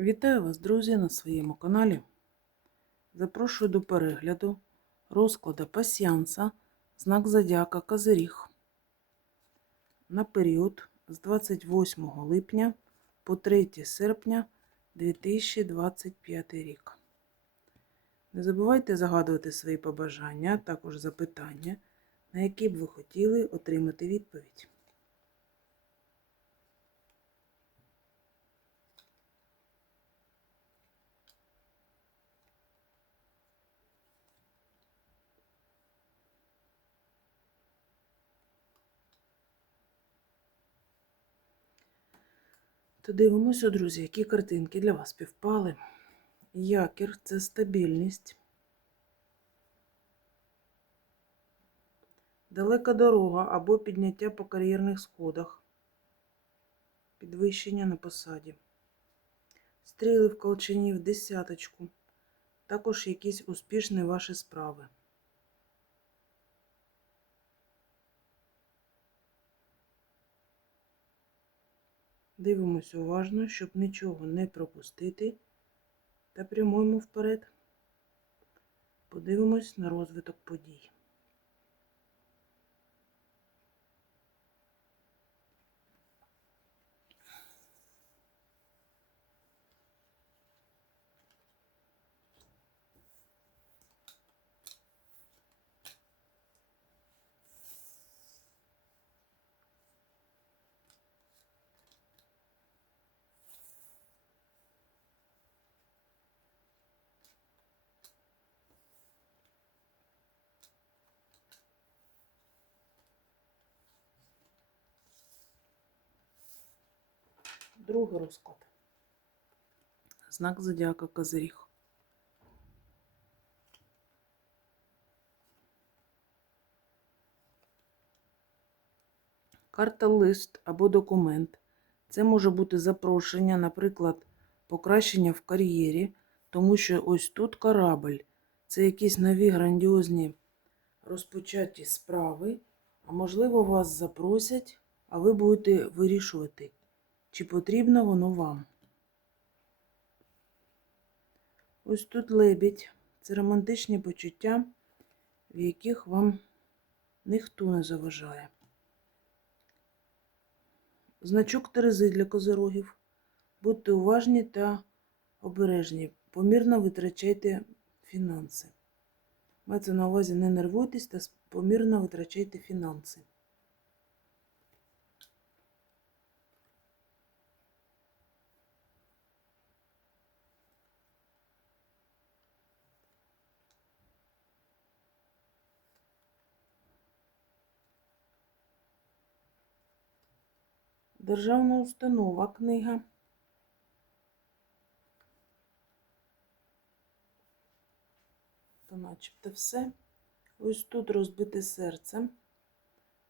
Вітаю вас, друзі, на своєму каналі. Запрошую до перегляду розкладу пасіанса знак Зодіака Козиріг на період з 28 липня по 3 серпня 2025 рік. Не забувайте загадувати свої побажання, також запитання, на які б ви хотіли отримати відповідь. То дивимося, друзі, які картинки для вас співпали. Якір це стабільність. Далека дорога або підняття по кар'єрних сходах. Підвищення на посаді. Стріли в колчині в десяточку. Також якісь успішні ваші справи. Дивимося уважно, щоб нічого не пропустити. Та прямуємо вперед. Подивимось на розвиток подій. Другий розклад. Знак зодіака Козиріг. Карта лист або документ. Це може бути запрошення, наприклад, покращення в кар'єрі, тому що ось тут корабль. Це якісь нові грандіозні розпочаті справи, а можливо, вас запросять, а ви будете вирішувати, чи потрібно воно вам. Ось тут лебідь. Це романтичні почуття, в яких вам ніхто не заважає. Значок Терези для козирогів. Будьте уважні та обережні. Помірно витрачайте фінанси. Мається на увазі не нервуйтесь та помірно витрачайте фінанси. Державна установа книга. То начебто все. Ось тут розбите серце.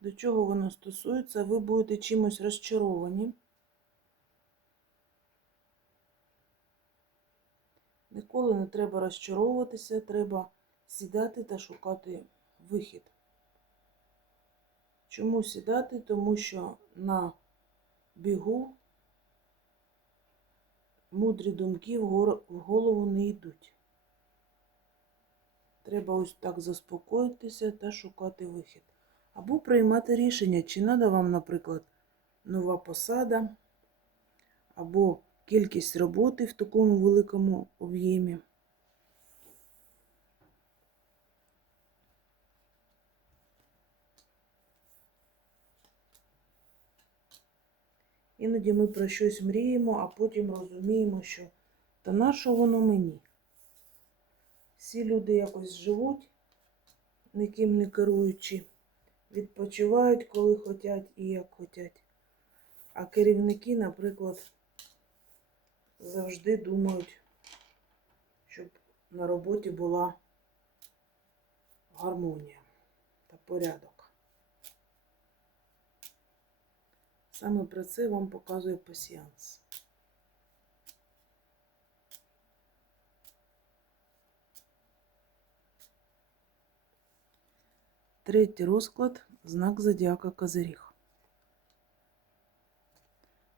До чого воно стосується, ви будете чимось розчаровані. Ніколи не треба розчаровуватися, треба сідати та шукати вихід. Чому сідати? Тому що на бігу мудрі думки в голову не йдуть. Треба ось так заспокоїтися та шукати вихід. Або приймати рішення, чи треба вам, наприклад, нова посада, або кількість роботи в такому великому об'ємі. Іноді ми про щось мріємо, а потім розуміємо, що та на що воно мені? Всі люди якось живуть, ніким не керуючи, відпочивають, коли хочуть і як хочуть. А керівники, наприклад, завжди думають, щоб на роботі була гармонія та порядок. Саме про це вам показує пасіанс. Третій розклад знак Зодіака Козиріг.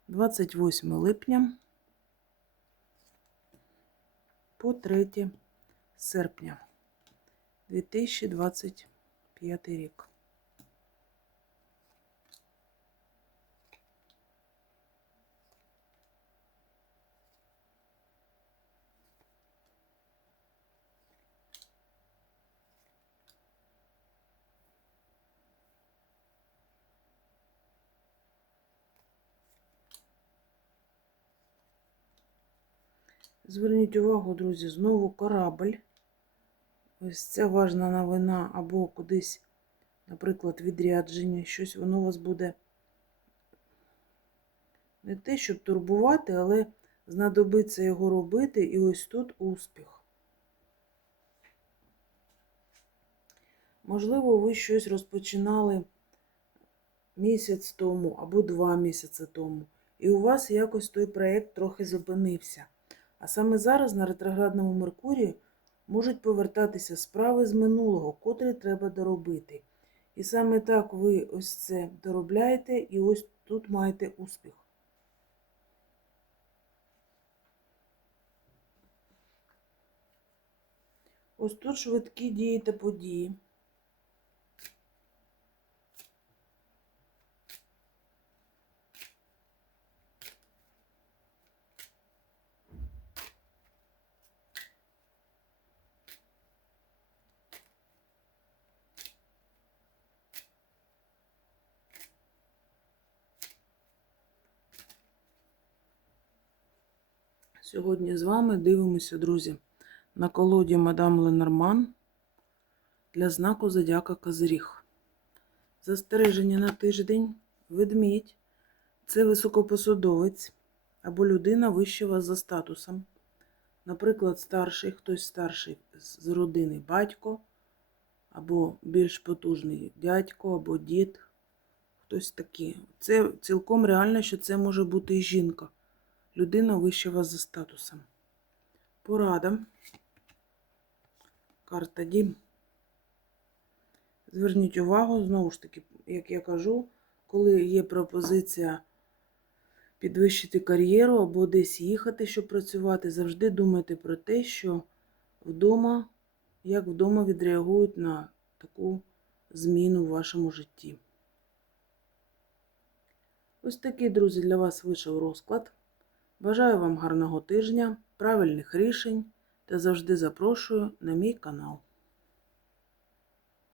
28 липня по 3 серпня 2025 рік. Зверніть увагу, друзі, знову корабль. Ось це важна новина або кудись, наприклад, відрядження, щось воно вас буде не те, щоб турбувати, але знадобиться його робити, і ось тут успіх. Можливо, ви щось розпочинали місяць тому або два місяці тому, і у вас якось той проєкт трохи зупинився. А саме зараз на ретроградному Меркурії можуть повертатися справи з минулого, котрі треба доробити. І саме так ви ось це доробляєте, і ось тут маєте успіх. Ось тут швидкі дії та події. Сьогодні з вами дивимося, друзі, на колоді Мадам Ленорман для знаку Зодіака Козиріг. Застереження на тиждень, ведмідь це високопосадовець або людина вищого за статусом. Наприклад, старший, хтось старший з родини батько, або більш потужний дядько, або дід, хтось такий. Це цілком реально, що це може бути і жінка людина вищого за статусом. Порада. Карта Дім. Зверніть увагу, знову ж таки, як я кажу, коли є пропозиція підвищити кар'єру або десь їхати, щоб працювати, завжди думайте про те, що вдома, як вдома відреагують на таку зміну в вашому житті. Ось такий, друзі, для вас вийшов розклад. Бажаю вам гарного тижня, правильних рішень та завжди запрошую на мій канал.